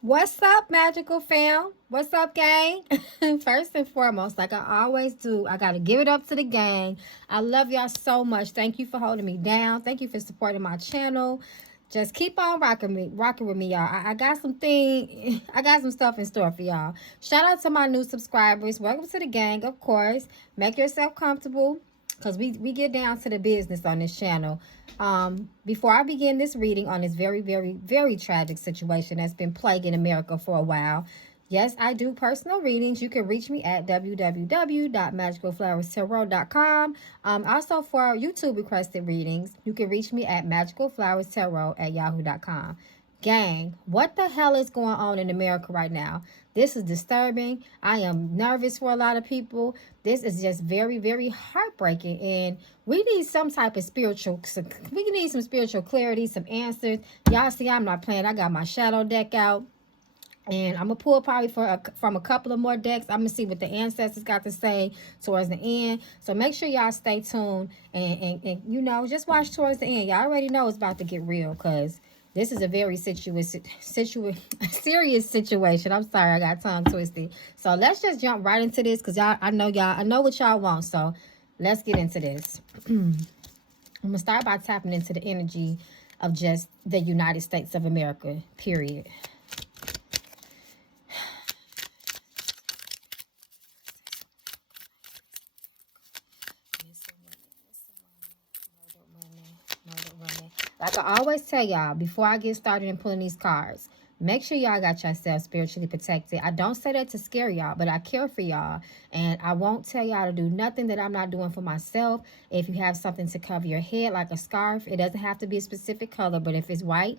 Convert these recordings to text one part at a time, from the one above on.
What's up, magical fam? What's up, gang? First and foremost, like I always do, I got to give it up to the gang. I love y'all so much. Thank you for holding me down. Thank you for supporting my channel. Just keep on rocking with me, y'all. I got I got some stuff in store for y'all. Shout out to my new subscribers. Welcome to the gang, of course. Make yourself comfortable, because we get down to the business on this channel. Before I begin this reading on this very, very, very tragic situation that's been plaguing America for a while, yes, I do personal readings. You can reach me at www.magicalflowerstarot.com. Also, for YouTube requested readings, you can reach me at magicalflowerstarot@yahoo.com. Gang, what the hell is going on in America right now? This is disturbing. I am nervous for a lot of people. This is just very, very heartbreaking. And we need some type of we need some spiritual clarity, some answers. Y'all see, I'm not playing. I got my shadow deck out. And I'm going to pull probably from a couple of more decks. I'm going to see what the ancestors got to say towards the end. So make sure y'all stay tuned. And you know, just watch towards the end. Y'all already know it's about to get real, because this is a very serious situation. I'm sorry, I got tongue twisted. So let's just jump right into this, because I know what y'all want. So let's get into this. I'm going to start by tapping into the energy of just the United States of America, period. Like I always tell y'all, before I get started in pulling these cards, make sure y'all got yourself spiritually protected. I don't say that to scare y'all, but I care for y'all. And I won't tell y'all to do nothing that I'm not doing for myself. If you have something to cover your head, like a scarf, it doesn't have to be a specific color, but if it's white,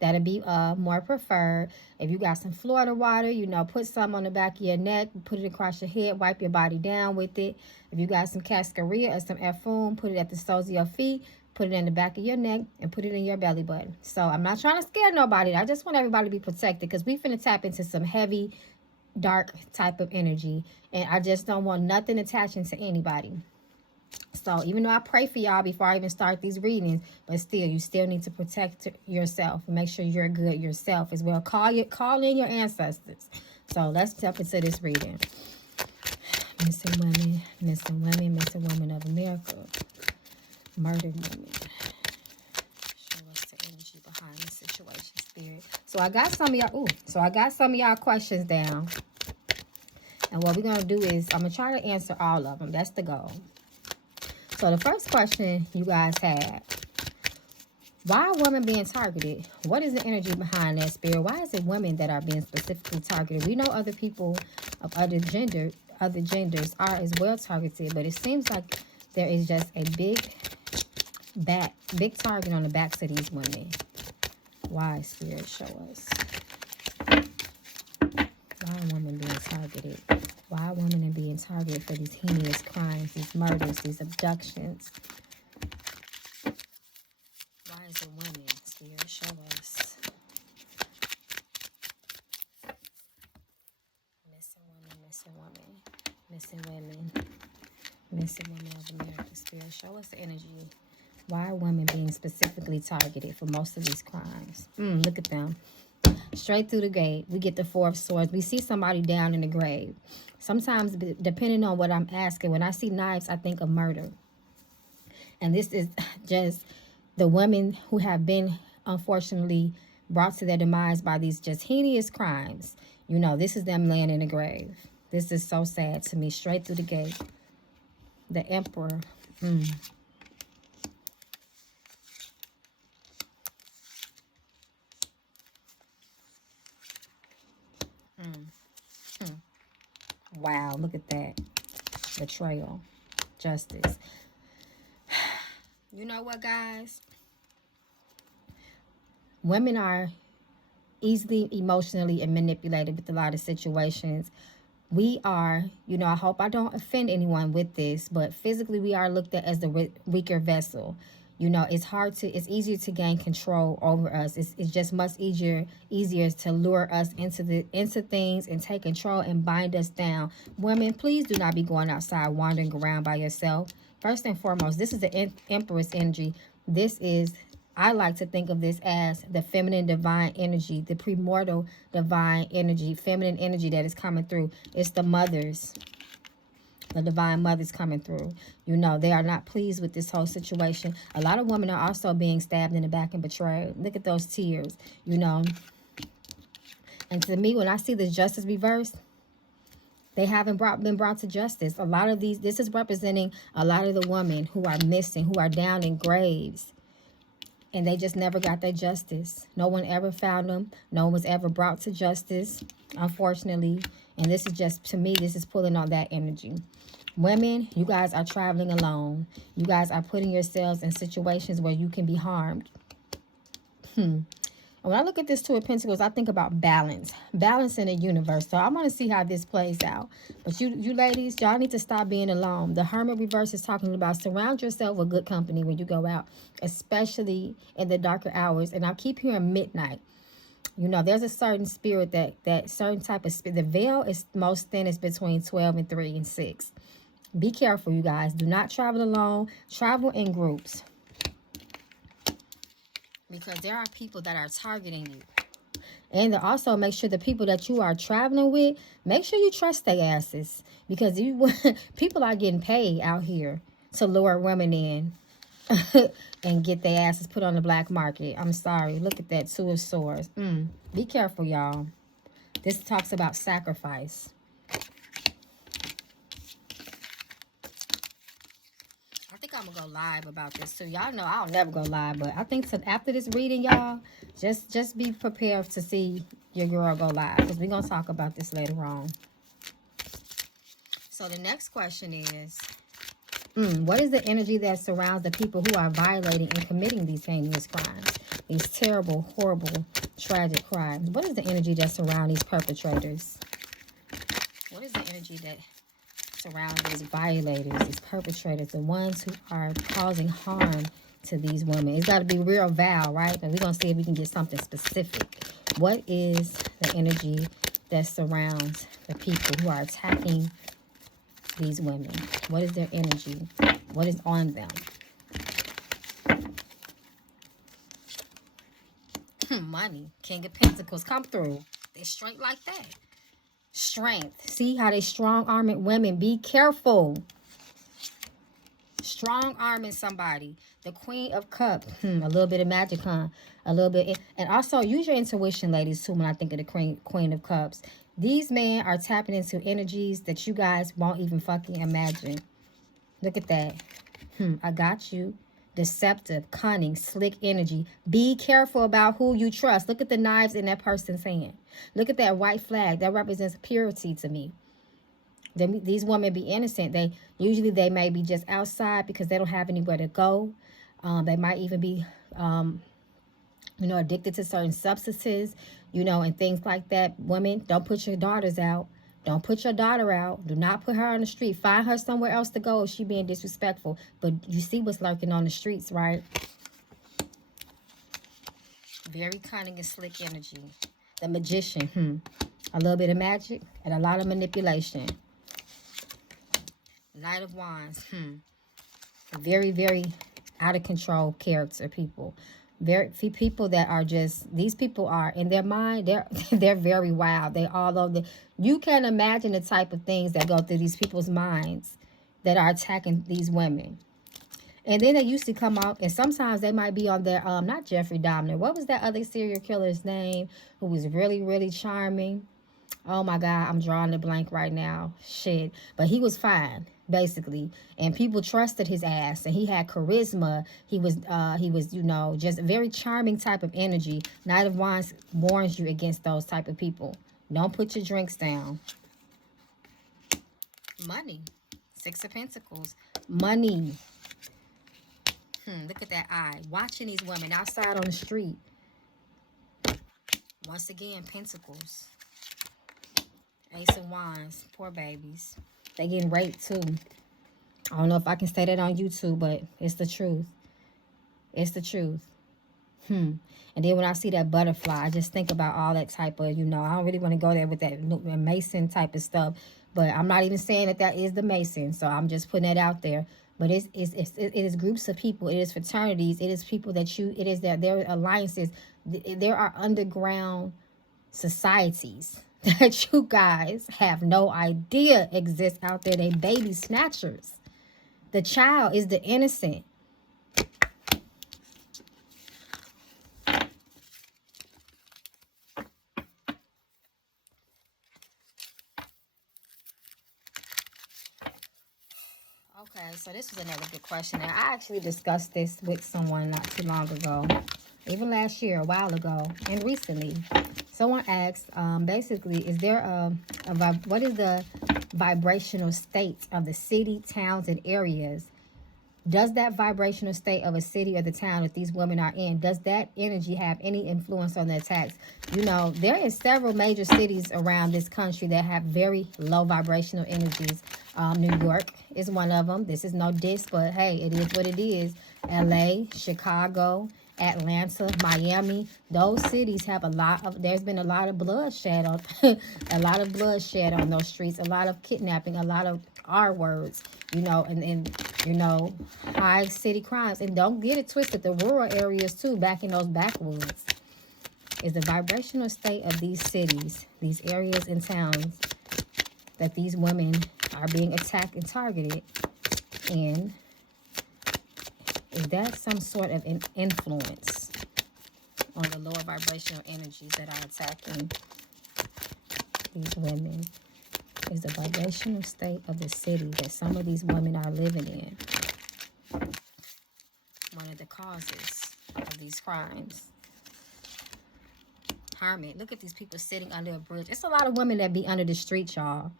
that'll be more preferred. If you got some Florida water, you know, put some on the back of your neck, put it across your head, wipe your body down with it. If you got some cascarilla or some effum, put it at the soles of your feet. Put it in the back of your neck and put it in your belly button. So I'm not trying to scare nobody. I just want everybody to be protected, because we finna tap into some heavy, dark type of energy. And I just don't want nothing attaching to anybody. So even though I pray for y'all before I even start these readings, but still, you still need to protect yourself and make sure you're good yourself as well. Call in your ancestors. So let's jump into this reading. Missing women, missing women, missing women of America. Murdered women. Show us the energy behind the situation, spirit. So I got some of y'all. I got some of y'all questions down. And what we're gonna do is I'm gonna try to answer all of them. That's the goal. So the first question you guys had: why are women being targeted? What is the energy behind that, spirit? Why is it women that are being specifically targeted? We know other people of other genders are as well targeted, but it seems like there is just a big target on the backs of these women. Why, spirit? Show us. Why are women being targeted? Why are women being targeted for these heinous crimes, these murders, these abductions? Why is it women? Spirit, show us. Missing women, missing women, missing women, missing women of America. Spirit, show us the energy. Why are women being specifically targeted for most of these crimes? Look at them. Straight through the gate. We get the Four of Swords. We see somebody down in the grave. Sometimes, depending on what I'm asking, when I see knives, I think of murder. And this is just the women who have been, unfortunately, brought to their demise by these just heinous crimes. You know, this is them laying in the grave. This is so sad to me. Straight through the gate. The Emperor. Wow, look at that. Betrayal. Justice. You know what, guys? Women are easily emotionally and manipulated with a lot of situations. We are, you know, I hope I don't offend anyone with this, but physically we are looked at as the weaker vessel. You know, it's easier to gain control over us. It's just much easier to lure us into things and take control and bind us down. Women, please do not be going outside wandering around by yourself. First and foremost, this is the Empress energy. This is I like to think of this as the feminine divine energy, the primordial divine energy, feminine energy that is coming through. It's the mothers, the divine mothers coming through. You know, they are not pleased with this whole situation. A lot of women are also being stabbed in the back and betrayed. Look at those tears, you know. And to me, when I see the justice reversed, they haven't been brought to justice. A lot of these, this is representing a lot of the women who are missing, who are down in graves. And they just never got their justice. No one ever found them. No one was ever brought to justice, unfortunately. And this is just, to me, this is pulling on that energy. Women, you guys are traveling alone. You guys are putting yourselves in situations where you can be harmed. When I look at this Two of Pentacles, I think about balance. Balance in the universe. So I want to see how this plays out. But you ladies, y'all need to stop being alone. The Hermit reverse is talking about surround yourself with good company when you go out, especially in the darker hours. And I keep hearing midnight. You know, there's a certain spirit that certain type of spirit. The veil is most thinnest between 12 and 3 and 6. Be careful, you guys. Do not travel alone. Travel in groups. Because there are people that are targeting you. And to also make sure the people that you are traveling with, make sure you trust their asses. Because people are getting paid out here to lure women in and get their asses put on the black market. I'm sorry. Look at that Two of Swords. Be careful, y'all. This talks about sacrifice. I think I'm gonna go live about this too. Y'all know I'll never go live, but I think after this reading, y'all, just be prepared to see your girl go live, because we're gonna talk about this later on. So the next question is, what is the energy that surrounds the people who are violating and committing these heinous crimes, these terrible, horrible, tragic crimes? What is the energy that surrounds these perpetrators? What is the energy that surround these violators, these perpetrators, the ones who are causing harm to these women? It's got to be real vow, right? And we're going to see if we can get something specific. What is the energy that surrounds the people who are attacking these women? What is their energy? What is on them? Money. King of Pentacles. Come through. They're straight like that. Strength. See how they strong-arming women. Be careful. Strong-arming somebody. The Queen of Cups. A little bit of magic, huh? A little bit. And also, use your intuition, ladies, too, when I think of the Queen of Cups. These men are tapping into energies that you guys won't even fucking imagine. Look at that. I got you. Deceptive, cunning, slick energy. Be careful about who you trust. Look at the knives in that person's hand. Look at that white flag. That represents purity to me. These women be innocent. Usually they may be just outside because they don't have anywhere to go. They might even be, addicted to certain substances, and things like that. Women, don't put your daughters out. Don't put your daughter out. Do not put her on the street. Find her somewhere else to go if she's being disrespectful. But you see what's lurking on the streets, right? Very cunning and slick energy. The Magician. A little bit of magic and a lot of manipulation. Knight of Wands. Very, very out of control character people. Very few people that are just, these people are in their mind, they're very wild. They all over you can't imagine the type of things that go through these people's minds that are attacking these women. And then they used to come out, and sometimes they might be on their not Jeffrey Dahmer. What was that other serial killer's name who was really, really charming? Oh my God, I'm drawing a blank right now. Shit. But he was fine, basically. And people trusted his ass. And he had charisma. He was, just a very charming type of energy. Knight of Wands warns you against those type of people. Don't put your drinks down. Money. Six of Pentacles. Money. Look at that eye. Watching these women outside on the street. Once again, Pentacles. Ace of Wands. Poor babies. They getting raped too. I don't know if I can say that on YouTube, but it's the truth. It's the truth. And then when I see that butterfly, I just think about all that type of, I don't really want to go there with that Mason type of stuff. But I'm not even saying that is the Mason. So I'm just putting that out there. But it is groups of people. It is fraternities. It is people that it is that there are alliances. There are underground societies that you guys have no idea exist out there. They baby snatchers. The child is the innocent. Okay, so this was another good question. And I actually discussed this with someone not too long ago. Even last year, a while ago, and recently. Someone asked, basically, is there what is the vibrational state of the city, towns, and areas? Does that vibrational state of a city or the town that these women are in, does that energy have any influence on the attacks? You know, there is several major cities around this country that have very low vibrational energies. New York is one of them. This is no diss, but hey, it is what it is. LA, Chicago, Atlanta, Miami, those cities have there's been a lot of bloodshed on on those streets, a lot of kidnapping, a lot of R words, you know, and you know, high city crimes. And don't get it twisted, the rural areas too, back in those backwoods, is the vibrational state of these cities, these areas and towns that these women are being attacked and targeted in. Is that some sort of an influence on the lower vibrational energies that are attacking these women? Is the vibrational state of the city that some of these women are living in one of the causes of these crimes? Hermit, look at these people sitting under a bridge. It's a lot of women that be under the street, y'all.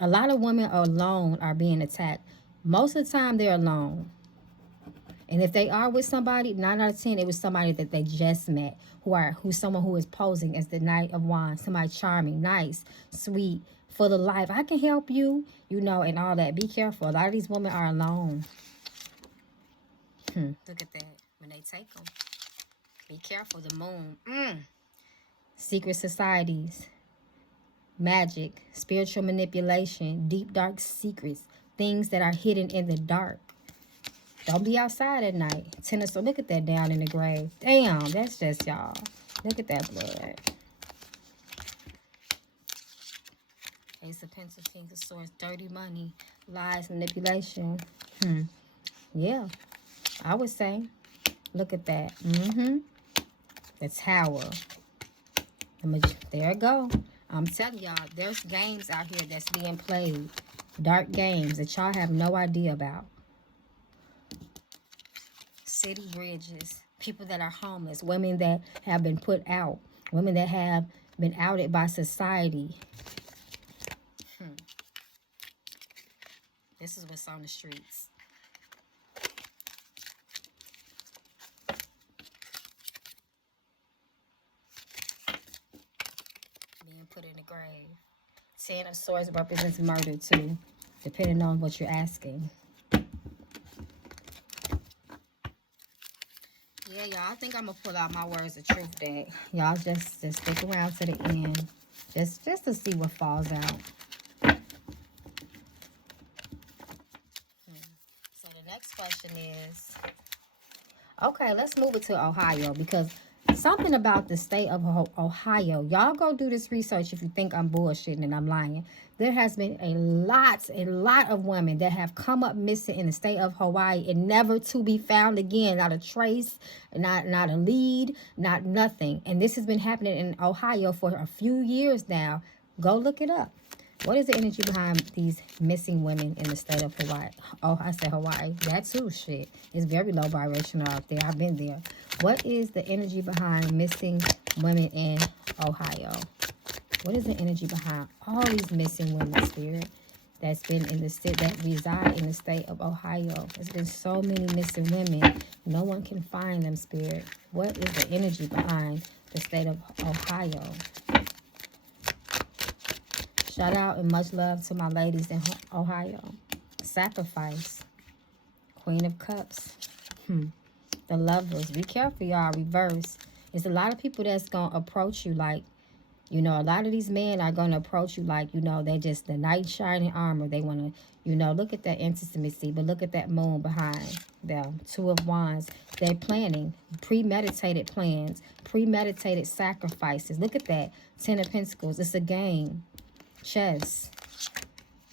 A lot of women alone are being attacked. Most of the time, they're alone. And if they are with somebody, 9 out of 10, it was somebody that they just met, who's someone who is posing as the Knight of Wands, somebody charming, nice, sweet, full of life. I can help you, you know, and all that. Be careful. A lot of these women are alone. Look at that. When they take them, be careful. The moon. Secret societies, magic, spiritual manipulation, deep, dark secrets, things that are hidden in the dark. Don't be outside at night. So look at that down in the grave. Damn, that's just y'all. Look at that blood. Ace of Pentacles, King of Swords, dirty money, lies, manipulation. Yeah, I would say. Look at that. The Tower. There it go. I'm telling y'all, there's games out here that's being played. Dark games that y'all have no idea about. City bridges, people that are homeless, women that have been put out, women that have been outed by society. This is what's on the streets. Being put in the grave. 10 of Swords represents murder too, depending on what you're asking. Yeah, y'all, I think I'm going to pull out my Words of Truth deck. Y'all just stick around to the end. Just to see what falls out. So the next question is... Okay, let's move it to Ohio. Because something about the state of Ohio... Y'all go do this research if you think I'm bullshitting and I'm lying. There has been a lot of women that have come up missing in the state of Hawaii and never to be found again. Not a trace, not a lead, not nothing. And this has been happening in Ohio for a few years now. Go look it up. What is the energy behind these missing women in the state of Hawaii? Oh, I said Hawaii. That too, shit. It's very low vibrational out there. I've been there. What is the energy behind missing women in Ohio? What is the energy behind all these missing women, Spirit, that's been in the state, that reside in the state of Ohio? There's been so many missing women. No one can find them, Spirit. What is the energy behind the state of Ohio? Shout out and much love to my ladies in Ohio. Sacrifice. Queen of Cups. The Lovers. Be careful, y'all. Reverse. There's a lot of people that's going to approach you like You know, a lot of these men are going to approach you like, you know, they're just the knight in shining armor. They want to, you know, look at that intimacy, but look at that moon behind them. Two of Wands. They're planning, premeditated plans, premeditated sacrifices. Look at that. Ten of Pentacles. It's a game. Chess.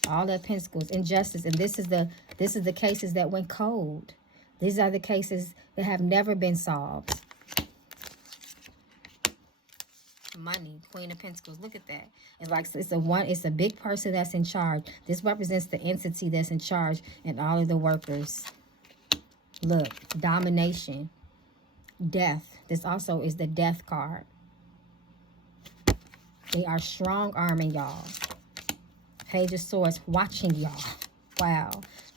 All the Pentacles. Injustice. And this is the cases that went cold. These are the cases that have never been solved. Money, Queen of Pentacles. Look at that. It's like it's a big person that's in charge. This represents the entity that's in charge and all of the workers. Look, domination, death. This also is the death card. They are strong arming y'all. Page of Swords watching y'all. Wow.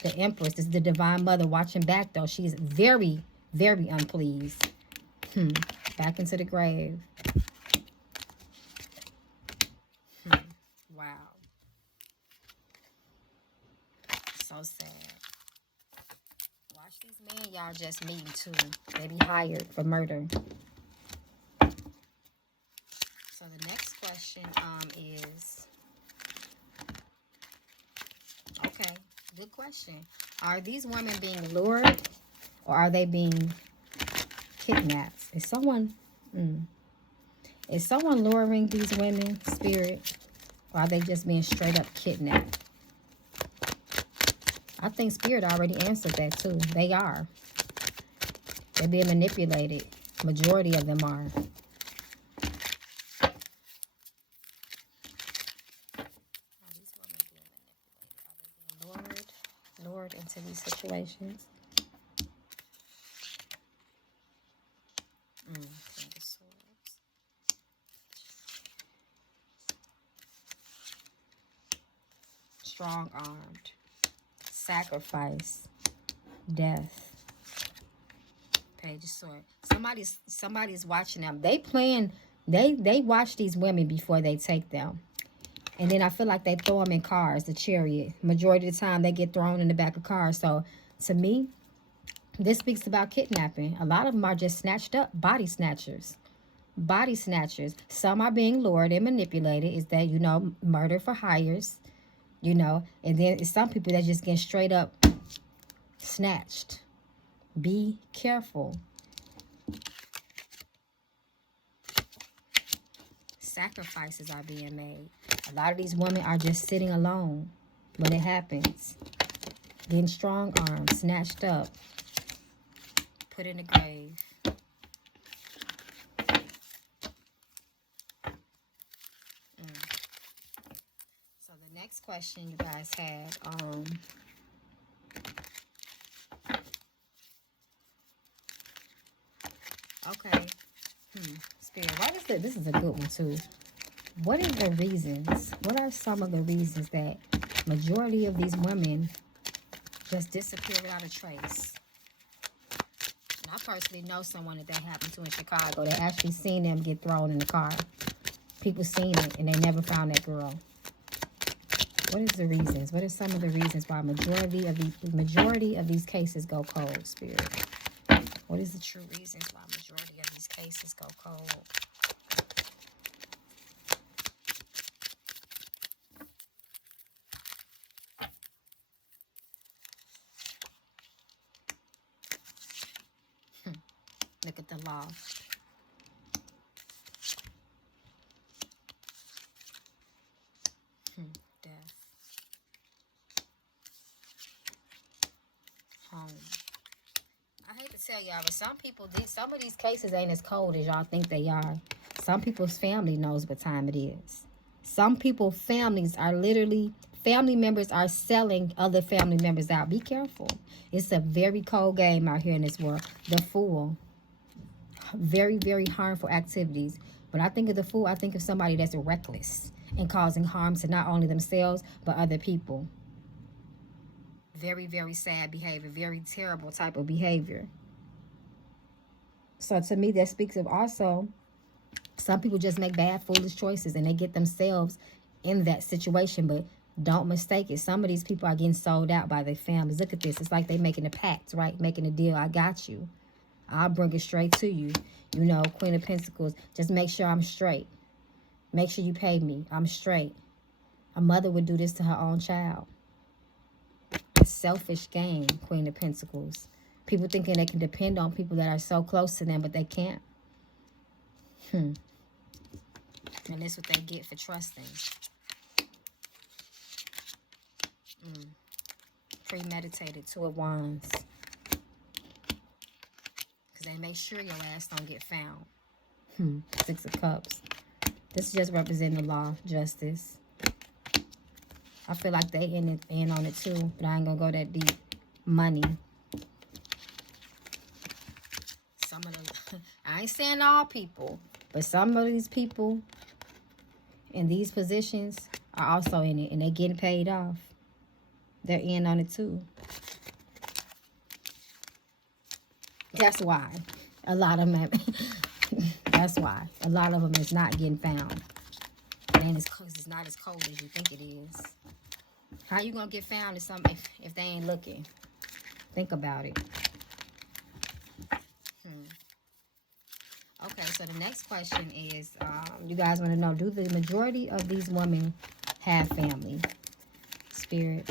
The Empress is the Divine Mother watching back though. She is very, very unpleased. Back into the grave. Wow. So sad. Watch these men y'all just meeting too. They be hired for murder. So the next question is, okay, good question. Are these women being lured or are they being kidnapped? Is someone luring these women, Spirit? Or are they just being straight up kidnapped? I think Spirit already answered that too. They are. They're being manipulated. Majority of them are. Are these women being manipulated? Are they being lured into these situations? Strong-armed, sacrifice, death, Page of Swords. Somebody's watching them. They plan. They watch these women before they take them, and then I feel like they throw them in cars. The Chariot. Majority of the time, they get thrown in the back of cars. So, to me, this speaks about kidnapping. A lot of them are just snatched up, body snatchers. Body snatchers. Some are being lured and manipulated. Is that, you know, murder for hires. You know, and then some people that just get straight up snatched. Be careful. Sacrifices are being made. A lot of these women are just sitting alone when it happens. Getting strong armed, snatched up, put in the grave. Next question you guys had. Okay. Spirit, what is the, this is a good one too. What is the reasons? What are some of the reasons that majority of these women just disappear without a trace? And I personally know someone that happened to in Chicago. They actually seen them get thrown in the car. People seen it and they never found that girl. What is the reasons? What are some of the reasons why majority of these cases go cold, Spirit? What is the true reasons why majority of these cases go cold? Look at the Loft. Death. Home. I hate to tell y'all, but some of these cases ain't as cold as y'all think they are. Some people's family knows what time it is. Some people's families are literally, family members are selling other family members out. Be careful. It's a very cold game out here in this world. The Fool. Very, very harmful activities. When I think of the Fool, I think of somebody that's reckless and causing harm to not only themselves, but other people. Very, very sad behavior. Very terrible type of behavior. So to me, that speaks of also, some people just make bad, foolish choices and they get themselves in that situation. But don't mistake it. Some of these people are getting sold out by their families. Look at this. It's like they're making a pact, right? Making a deal. I got you. I'll bring it straight to you. You know, Queen of Pentacles. Just make sure I'm straight. Make sure you pay me. I'm straight. A mother would do this to her own child. A selfish game, Queen of Pentacles. People thinking they can depend on people that are so close to them, but they can't. And that's what they get for trusting. Premeditated, Two of Wands. Because they make sure your ass don't get found. Six of Cups. This is just representing the law, justice. I feel like they in on it too, but I ain't gonna go that deep. Money. Some of the, I ain't saying all people, but some of these people in these positions are also in it, and they getting paid off. They're in on it too. That's why a lot of them. That's why a lot of them is not getting found. And it's not as cold as you think it is. How you gonna get found if they ain't looking? Think about it. Okay, so the next question is, you guys want to know, do the majority of these women have family? Spirit,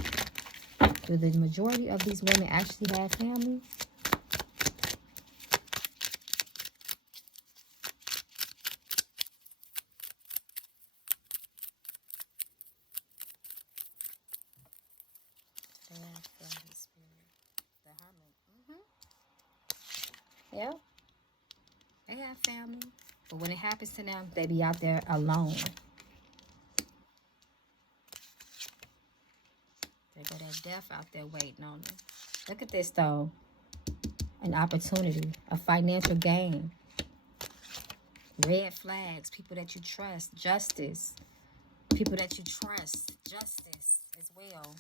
do the majority of these women actually have family? Yeah, they have family, but when it happens to them, they be out there alone. They go that death out there waiting on them. Look at this though, an opportunity, a financial gain, red flags, people that you trust, justice, people that you trust, justice as well.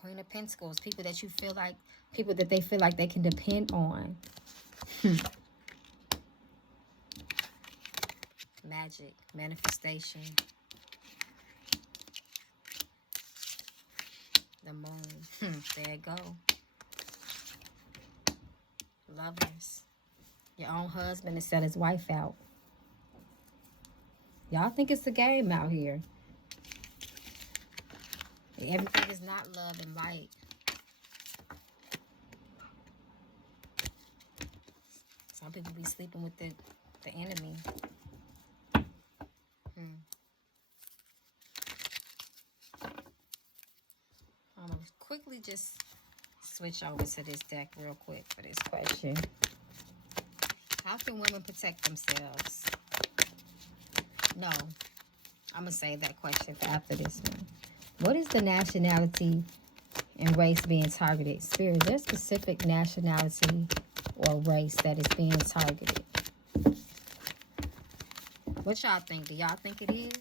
Queen of Pentacles, people that you feel like, people that they feel like they can depend on. Magic, manifestation. The moon. There it go. Lovers. Your own husband to sell his wife out. Y'all think it's a game out here. Everything is not love and light. Some people be sleeping with the enemy. I'm going to quickly just switch over to this deck real quick for this question. How can women protect themselves? No. I'm going to save that question for after this one. What is the nationality and race being targeted? Spirit, is there a specific nationality or race that is being targeted? What y'all think? Do y'all think it is? Is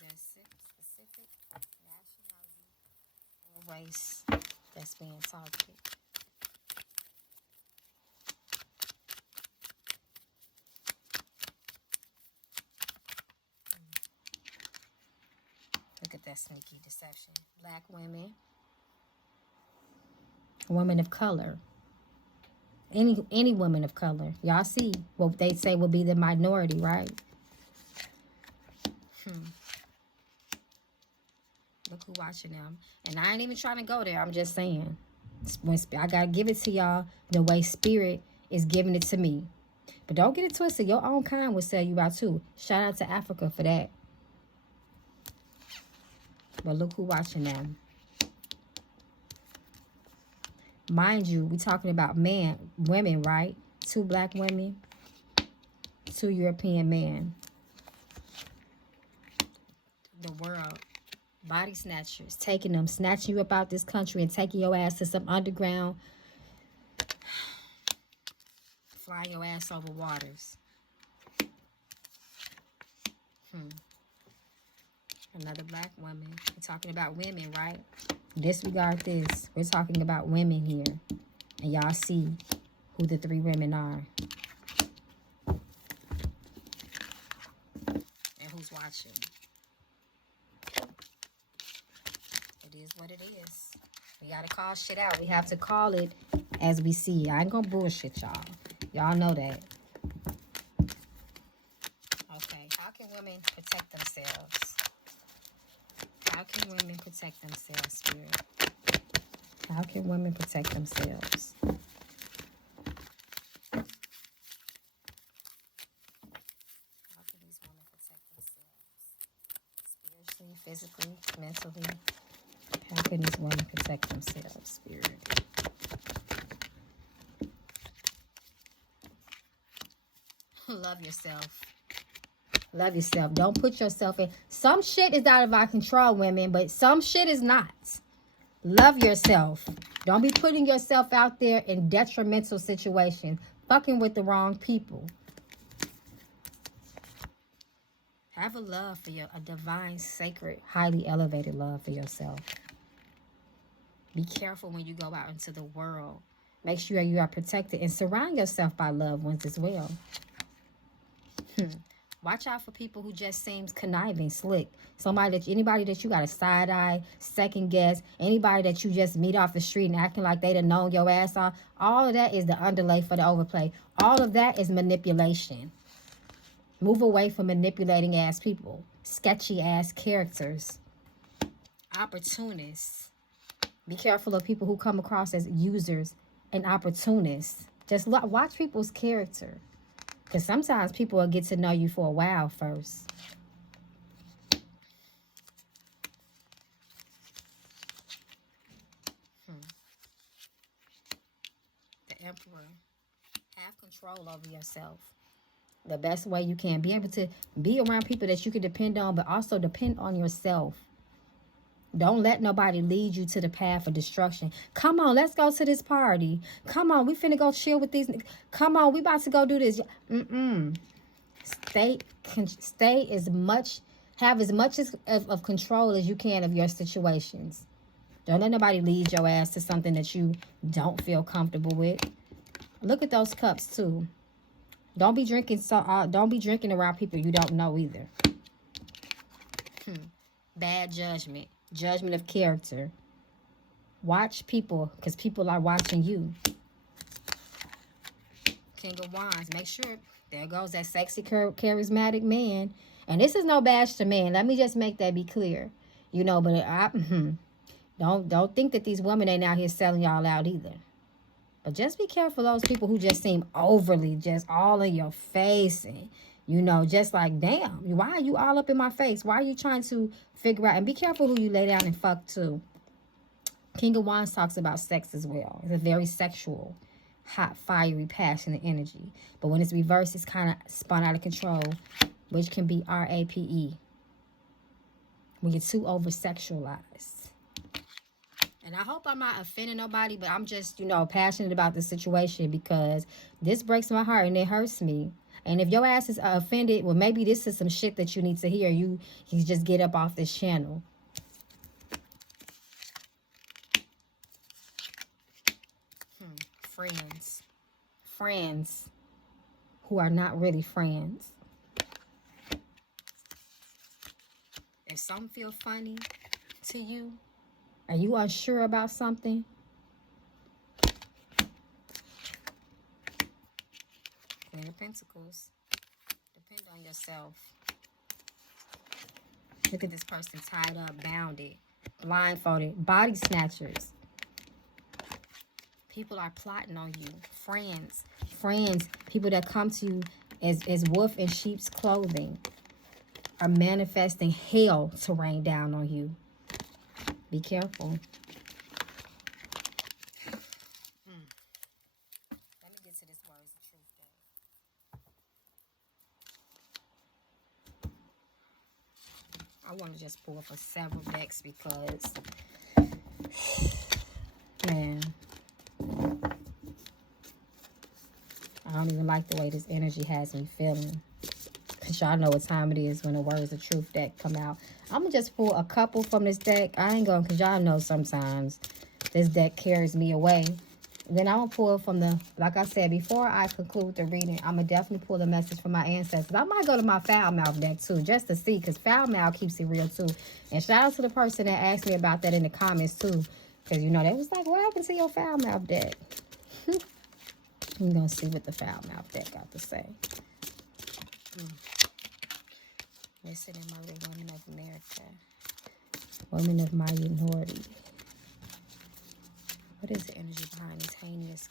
there a specific nationality or race that's being targeted? Look at that sneaky deception. Black women. Women of color. Any woman of color. Y'all see what they say will be the minority, right? Look who watching them. And I ain't even trying to go there. I'm just saying. I got to give it to y'all the way Spirit is giving it to me. But don't get it twisted. Your own kind will sell you out too. Shout out to Africa for that. But look who watching them. Mind you, we talking about women, right? 2 black women, 2 European men. The world. Body snatchers. Taking them, snatching you up out this country and taking your ass to some underground. Flying your ass over waters. Another black woman. We're talking about women, right? Disregard this. We're talking about women here. And y'all see who the 3 women are. And who's watching. It is what it is. We got to call shit out. We have to call it as we see. I ain't going to bullshit y'all. Y'all know that. Okay, how can women protect themselves? How can women protect themselves, Spirit? How can women protect themselves? How can these women protect themselves? Spiritually, physically, mentally? How can these women protect themselves, Spirit? Love yourself. Love yourself. Don't put yourself in. Some shit is out of our control, women, but some shit is not. Love yourself. Don't be putting yourself out there in detrimental situations. Fucking with the wrong people. Have a love for a divine, sacred, highly elevated love for yourself. Be careful when you go out into the world. Make sure you are protected and surround yourself by loved ones as well. Watch out for people who just seems conniving, slick. Anybody that you got a side eye, second guess, anybody that you just meet off the street and acting like they done known your ass off. All of that is the underlay for the overplay. All of that is manipulation. Move away from manipulating ass people, sketchy ass characters, opportunists. Be careful of people who come across as users and opportunists. Just watch people's character. Because sometimes people will get to know you for a while first. The Emperor. Have control over yourself. The best way you can. Be able to be around people that you can depend on, but also depend on yourself. Don't let nobody lead you to the path of destruction. Come on, let's go to this party. Come on, we finna go chill with these. Come on, we about to go do this. Stay as much, have as much of control as you can of your situations. Don't let nobody lead your ass to something that you don't feel comfortable with. Look at those cups too. Don't be drinking don't be drinking around people you don't know either. Bad judgment. Judgment of character. Watch people, because people are watching you. King of Wands. Make sure, there goes that sexy, charismatic man. And this is no bash to men. Let me just make that be clear. You know, but don't think that these women ain't out here selling y'all out either. But just be careful those people who just seem overly just all in your face and, you know, just like, damn, why are you all up in my face? Why are you trying to figure out? And be careful who you lay down and fuck too. King of Wands talks about sex as well. It's a very sexual, hot, fiery, passionate energy. But when it's reversed, it's kind of spun out of control, which can be RAPE. When you're too over-sexualized. And I hope I'm not offending nobody, but I'm just, you know, passionate about the situation because this breaks my heart and it hurts me. And if your ass is offended, well, maybe this is some shit that you need to hear. You can just get up off this channel. Friends. Friends who are not really friends. If some feel funny to you, are you unsure about something? Queen of Pentacles. Depend on yourself. Look at this person tied up, bounded, blindfolded, body snatchers. People are plotting on you. Friends. Friends. People that come to you as wolf in sheep's clothing are manifesting hell to rain down on you. Be careful. Let me get to this words of truth though. I want to just pull for several decks because, man, I don't even like the way this energy has me feeling. Because y'all know what time it is when the words of truth deck come out. I'm going to just pull a couple from this deck. I ain't going to, because y'all know sometimes this deck carries me away. And then I'm going to pull from the, like I said, before I conclude the reading, I'm going to definitely pull a message from my ancestors. I might go to my foul mouth deck too, just to see, because foul mouth keeps it real too. And shout out to the person that asked me about that in the comments too. Because, you know, they was like, what happened to your foul mouth deck? We're going to see what the foul mouth deck got to say. Missing and murdered women of America. Women of minority. What is the energy behind these heinous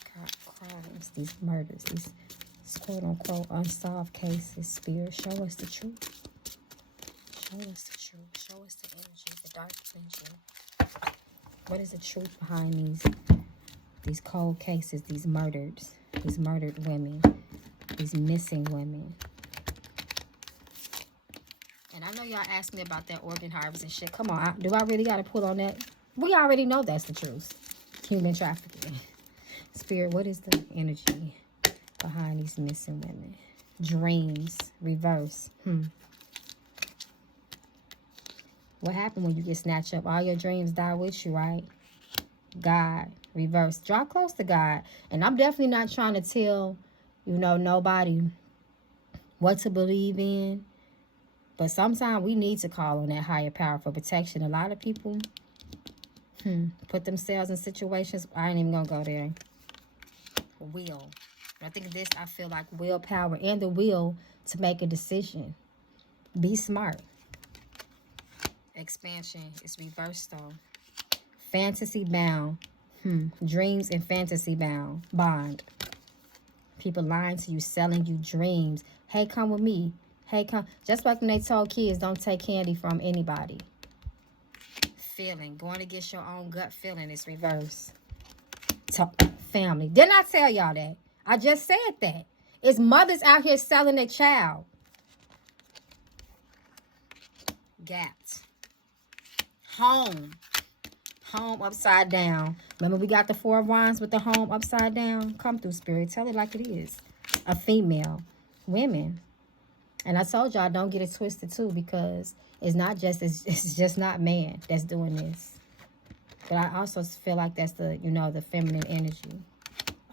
crimes, these murders, these quote-unquote unsolved cases? Spirit, show us the truth. Show us the truth. Show us the energy, the dark energy. What is the truth behind these cold cases, these murdered women, these missing women? And I know y'all asked me about that organ harvest and shit. Come on, do I really got to pull on that? We already know that's the truth. Human trafficking. Spirit, what is the energy behind these missing women? Dreams, reverse. What happened when you get snatched up? All your dreams die with you, right? God, reverse. Draw close to God. And I'm definitely not trying to tell, nobody what to believe in. But sometimes we need to call on that higher power for protection. A lot of people put themselves in situations. I ain't even going to go there. Will. I think this, I feel like willpower and the will to make a decision. Be smart. Expansion is reversed though. Fantasy bound. Dreams and fantasy bond. People lying to you, selling you dreams. Hey, come with me. Hey, come. Just like when they told kids, don't take candy from anybody. Feeling. Going against your own gut feeling is reverse. Family. Didn't I tell y'all that? I just said that. It's mothers out here selling their child. Gapped. Home upside down. Remember we got the 4 of Wands with the home upside down? Come through, Spirit. Tell it like it is. A female. Women. And I told y'all don't get it twisted too, because it's just not man that's doing this. But I also feel like that's the, the feminine energy.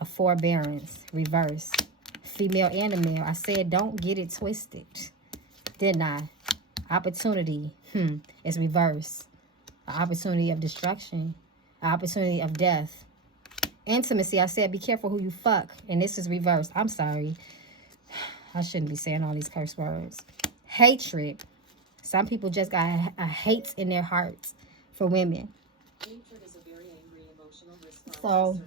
A forbearance. Reverse. Female and a male. I said don't get it twisted. Didn't I? Opportunity. It's reverse. An opportunity of destruction. An opportunity of death. Intimacy. I said be careful who you fuck. And this is reverse. I'm sorry. I shouldn't be saying all these curse words. Hatred. Some people just got a hate in their hearts for women. Hatred is a very angry, emotional response. So,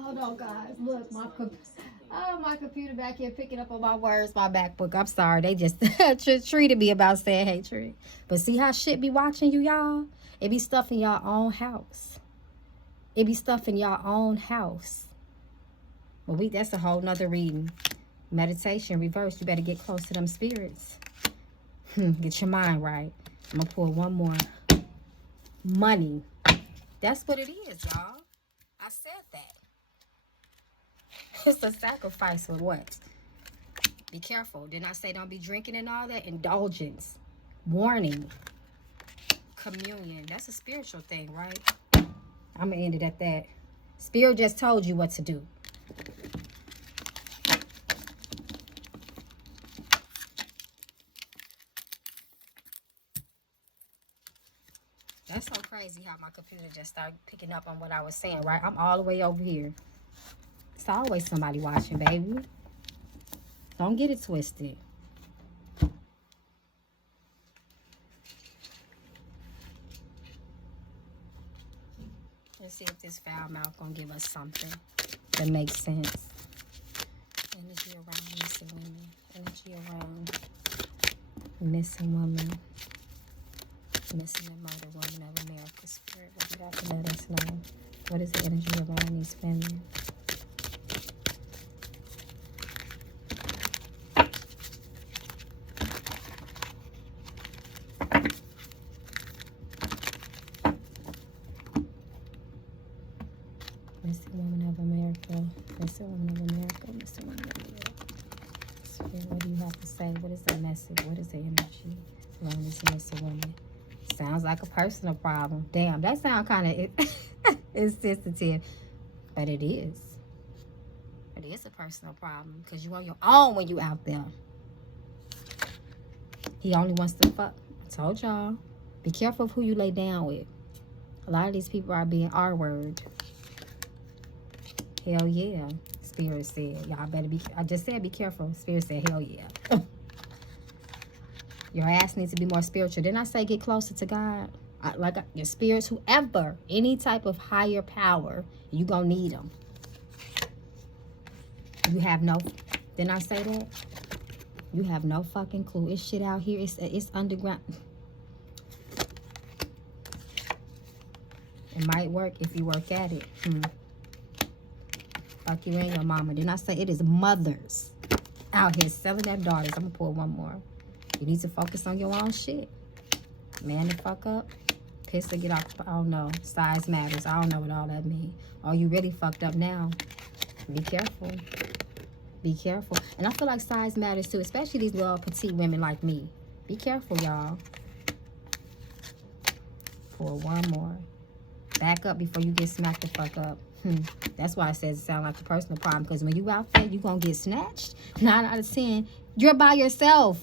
hold on, guys. Look, my computer back here picking up on my words, my MacBook. I'm sorry. They just treated me about saying hatred. But see how shit be watching you, y'all? It be stuff in your own house. It be stuff in your own house. But that's a whole nother reading. Meditation, reverse. You better get close to them spirits. Get your mind right. I'm going to pull one more. Money. That's what it is, y'all. I said that. It's a sacrifice for what? Be careful. Didn't I say don't be drinking and all that? Indulgence. Warning. Communion. That's a spiritual thing, right? I'm going to end it at that. Spirit just told you what to do. That's so crazy how my computer just started picking up on what I was saying, right? I'm all the way over here. It's always somebody watching, baby. Don't get it twisted. Let's see if this foul mouth gonna give us something that makes sense. Energy around missing women. Energy around missing women. Missing and murdered women of America. Spirit, what you got to let us know? What is the energy around these women? Missing women of America. Missing women of America. Missing women of America. Spirit, what do you have to say? What is the message? What is the energy around these missing women? Sounds like a personal problem. Damn, that sounds kind of insensitive. But it is. It is a personal problem. Because you on your own when you out there. He only wants to fuck. I told y'all. Be careful of who you lay down with. A lot of these people are being R-word. Hell yeah. Spirit said. Y'all better be, I just said be careful. Spirit said, hell yeah. Your ass needs to be more spiritual. Didn't I say get closer to God? Your spirits, whoever, any type of higher power, you gonna need them. You have no, didn't I say that? You have no fucking clue. It's shit out here. It's underground. It might work if you work at it. Fuck you and your mama. Didn't I say it is mothers out here selling their daughters? I'm gonna pull one more. You need to focus on your own shit. Man the fuck up. Piss or get off. I don't know. Size matters. I don't know what all that means. Oh, you really fucked up now. Be careful. Be careful. And I feel like size matters too, especially these little petite women like me. Be careful, y'all. Pull one more. Back up before you get smacked the fuck up. That's why it says it sounds like a personal problem. Because when you out there, you going to get snatched. 9 out of 10, you're by yourself.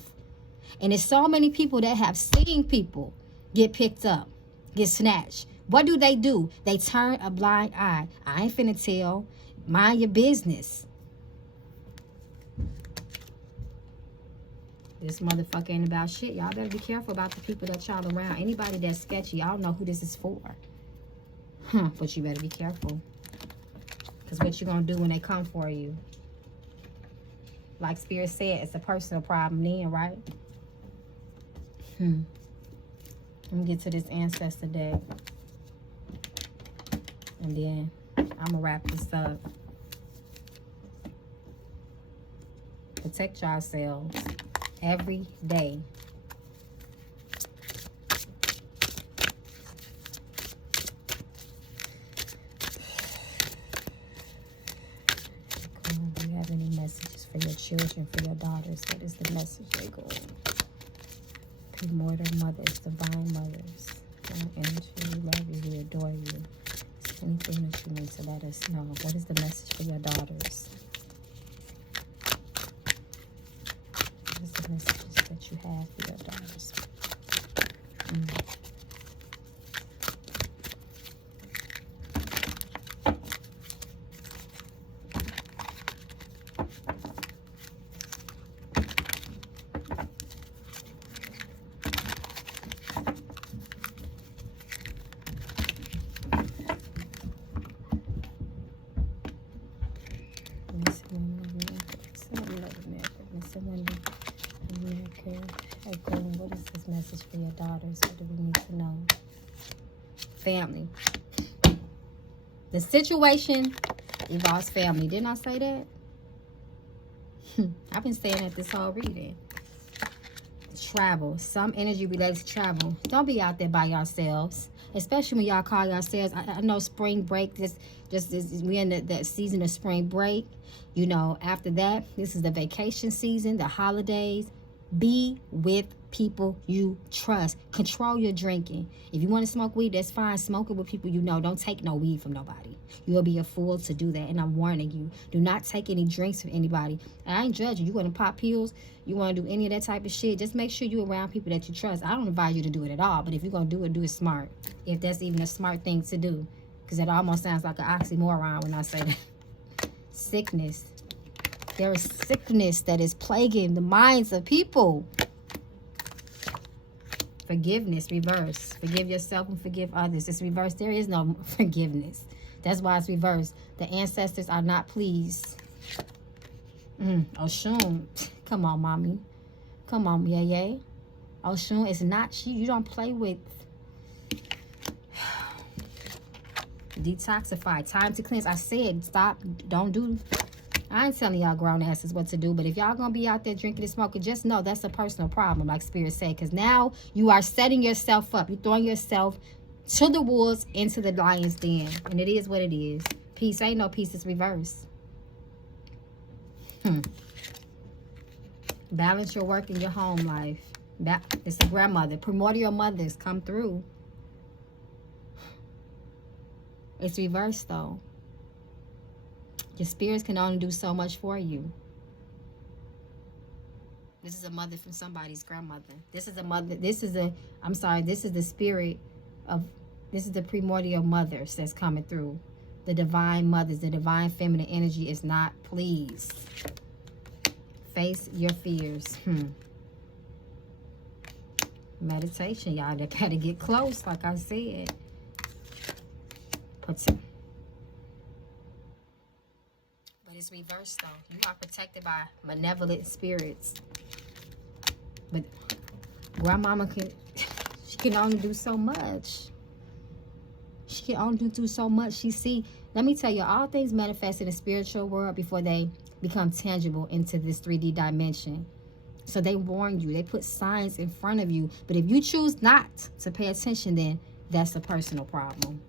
And there's so many people that have seen people get picked up, get snatched. What do? They turn a blind eye. I ain't finna tell. Mind your business. This motherfucker ain't about shit. Y'all better be careful about the people that y'all around. Anybody that's sketchy, y'all know who this is for. But you better be careful. Because what you gonna do when they come for you? Like Spirit said, it's a personal problem then, right? Let me get to this ancestor deck. And then I'm gonna wrap this up. Protect yourselves every day. Do you have any messages for your children, for your daughters? What is the message they go? Primordial mothers, divine mothers, energy, we love you, we adore you. Is there anything that you need to let us know? What is the message for your daughters? What is the messages that you have for your daughters? What is this message for your daughters? What do we need to know? Family. The situation involves family. Didn't I say that? I've been saying that this whole reading. Travel. Some energy related to travel. Don't be out there by yourselves. Especially when y'all call yourselves. I know spring break. We in that season of spring break. You know, after that, this is the vacation season, the holidays. Be with people you trust. Control your drinking. If you want to smoke weed, that's fine. Smoke it with people you know. Don't take no weed from nobody. You'll be a fool to do that. And I'm warning you. Do not take any drinks from anybody. And I ain't judging. You want to pop pills? You want to do any of that type of shit? Just make sure you're around people that you trust. I don't advise you to do it at all. But if you're going to do it smart. If that's even a smart thing to do. Because it almost sounds like an oxymoron when I say that. Sickness. There is sickness that is plaguing the minds of people. Forgiveness, reverse. Forgive yourself and forgive others. It's reverse. There is no forgiveness. That's why it's reversed. The ancestors are not pleased. Oshun. Come on, mommy. Come on, yay. Oshun is not you. You don't play with. Detoxify. Time to cleanse. I said stop. Don't do. I ain't telling y'all grown asses what to do, but if y'all gonna be out there drinking and smoking, just know that's a personal problem, like Spirit said, because now you are setting yourself up. You're throwing yourself to the wolves, into the lion's den, and it is what it is. Peace ain't no peace, it's reverse. Balance your work and your home life. It's the grandmother. Primordial mothers come through. It's reversed, though. Your spirits can only do so much for you. This is a mother from somebody's grandmother. This is a mother. This is the spirit of, this is the primordial mothers that's coming through. The divine mothers, the divine feminine energy is not pleased. Face your fears. Meditation, y'all. They gotta get close, like I said. But it's reversed, though. You are protected by malevolent spirits. But grandmama she can only do so much. She can only do so much. Let me tell you, all things manifest in the spiritual world before they become tangible into this 3D dimension. So they warn you. They put signs in front of you. But if you choose not to pay attention, then that's a personal problem.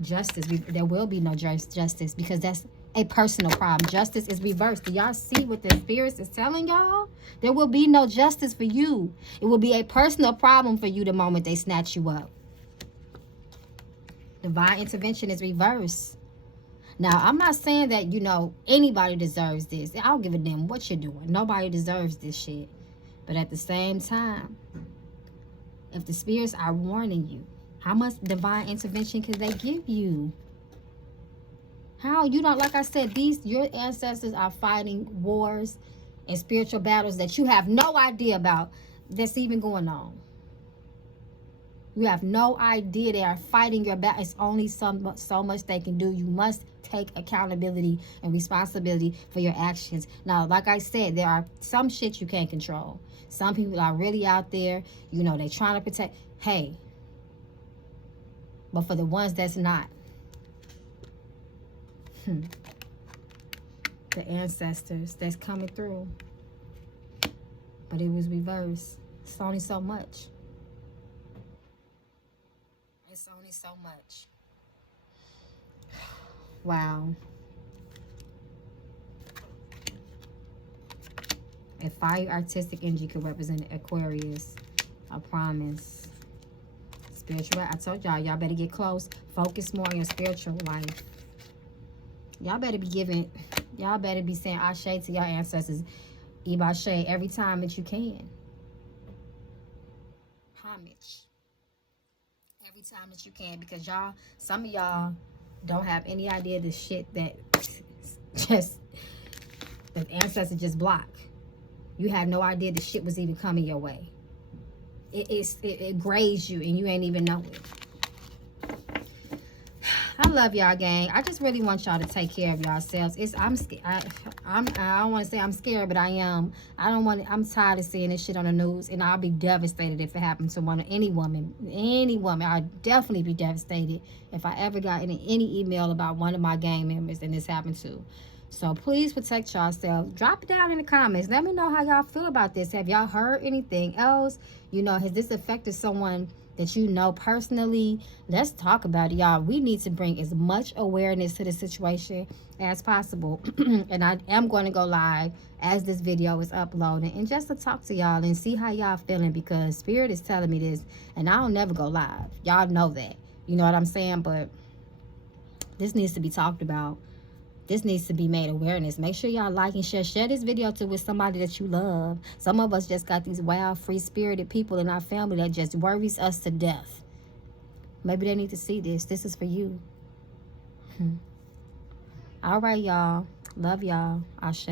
Justice. There will be no justice because that's a personal problem. Justice is reversed. Do y'all see what the spirits is telling y'all? There will be no justice for you. It will be a personal problem for you the moment they snatch you up. Divine intervention is reversed. Now, I'm not saying that, you know, anybody deserves this. I don't give a damn what you're doing. Nobody deserves this shit. But at the same time, if the spirits are warning you, how much divine intervention can they give you? How? You don't, like I said, your ancestors are fighting wars and spiritual battles that you have no idea about that's even going on. You have no idea they are fighting your battle. It's only so much they can do. You must take accountability and responsibility for your actions. Now, like I said, there are some shit you can't control. Some people are really out there, you know, they're trying to protect. Hey, but for the ones that's not, the ancestors that's coming through. But it was reversed. It's only so much. It's only so much. Wow. A fire artistic energy could represent Aquarius. I promise. Spiritual. I told y'all better get close. Focus more on your spiritual life. Y'all better be saying Ashe to your ancestors. Ibashe every time that you can. Homage. Every time that you can, because some of y'all don't have any idea the shit that just the ancestors just block. You have no idea the shit was even coming your way. It grazed you and you ain't even know it. I love y'all, gang. I just really want y'all to take care of yourselves. I'm scared. I don't want to say I'm scared, but I am. I'm tired of seeing this shit on the news, and I'll be devastated if it happens to any woman. I'd definitely be devastated if I ever got any email about one of my gang members and this happened to. So please protect yourselves. Drop it down in the comments. Let me know how y'all feel about this. Have y'all heard anything else? You know, has this affected someone that you know personally? Let's talk about it, y'all. We need to bring as much awareness to the situation as possible. And I am going to go live as this video is uploaded, and just to talk to y'all and see how y'all feeling, because Spirit is telling me this, and I don't never go live. Y'all know that. You know what I'm saying? But this needs to be talked about. This needs to be made awareness. Make sure y'all like and share. Share this video with somebody that you love. Some of us just got these wild, free-spirited people in our family that just worries us to death. Maybe they need to see this. This is for you. All right, y'all. Love y'all. Ashe.